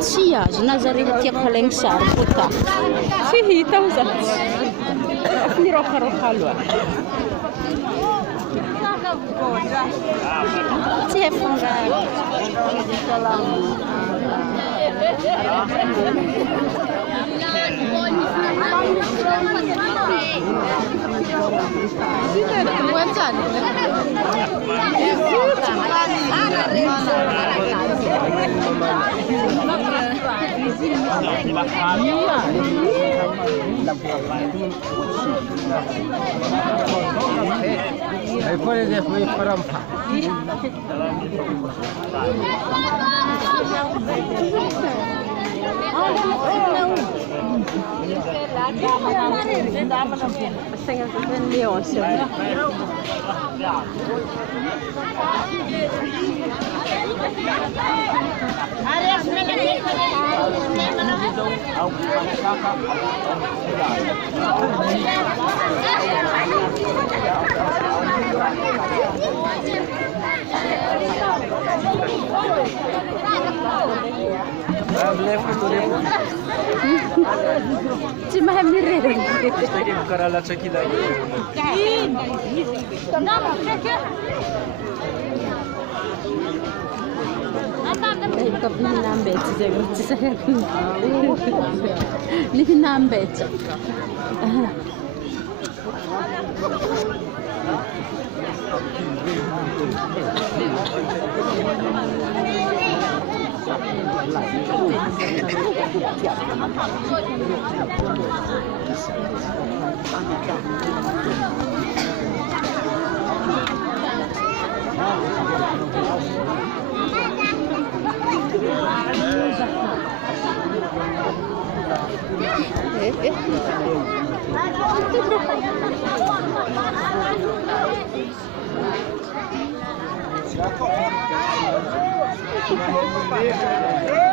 Tsy azo Nazarena tiako alaigny sary photo. Tsy hita ho za. Nirokaroka loatra. Tsy efanga. Tsy mahay mireny. Karaha latsakila Ito hinambetsa zay tsy sahako. Ni hinambetsa. Eh?